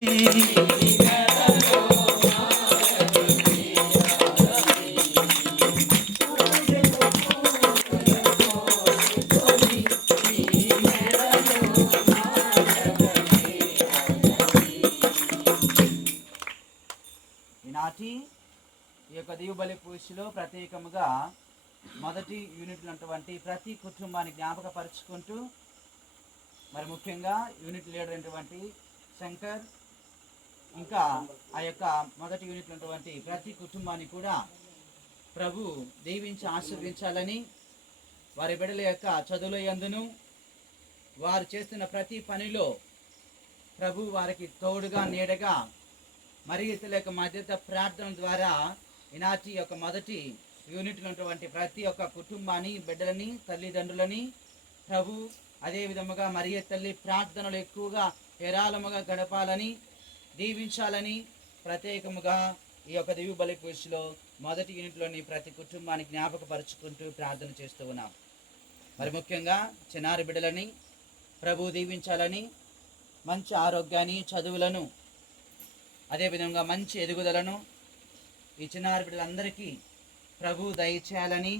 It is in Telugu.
ఈనాటి ఈ యొక్క దీవుబలి పూజలో ప్రత్యేకముగా మొదటి యూనిట్ ఉన్నటువంటి ప్రతి కుటుంబాన్ని జ్ఞాపకపరుచుకుంటూ, మరి ముఖ్యంగా యూనిట్ లీడర్ అయినటువంటి శంకర్, ఇంకా ఆ యొక్క మొదటి యూనిట్ ఉన్నటువంటి ప్రతి కుటుంబాన్ని కూడా ప్రభు దీవించి ఆశీర్వించాలని, వారి బిడ్డల యొక్క చదువుల యందును వారు చేస్తున్న ప్రతి పనిలో ప్రభు వారికి తోడుగా నీడగా మరి ఇతరుల యొక్క మధ్యత ప్రార్థన ద్వారా ఈనాటి యొక్క మొదటి యూనిట్లో ఉన్నటువంటి ప్రతి ఒక్క కుటుంబాన్ని, బిడ్డలని, తల్లిదండ్రులని ప్రభు అదే విధముగా మరి తల్లి ప్రార్థనలు ఎక్కువగా ఏరాళముగా గడపాలని, దీవించాలని ప్రత్యేకముగా ఈ యొక్క దివ్య బలి పూజలో మొదటి యూనిట్లోని ప్రతి కుటుంబాన్ని జ్ఞాపకపరుచుకుంటూ ప్రార్థన చేస్తూ ఉన్నాం. మరి ముఖ్యంగా చిన్నారి బిడ్డలని ప్రభు దీవించాలని, మంచి ఆరోగ్యాన్ని, చదువులను, అదేవిధంగా మంచి ఎదుగుదలను ఈ చిన్నారి బిడ్డలందరికీ ప్రభు దయచేయాలని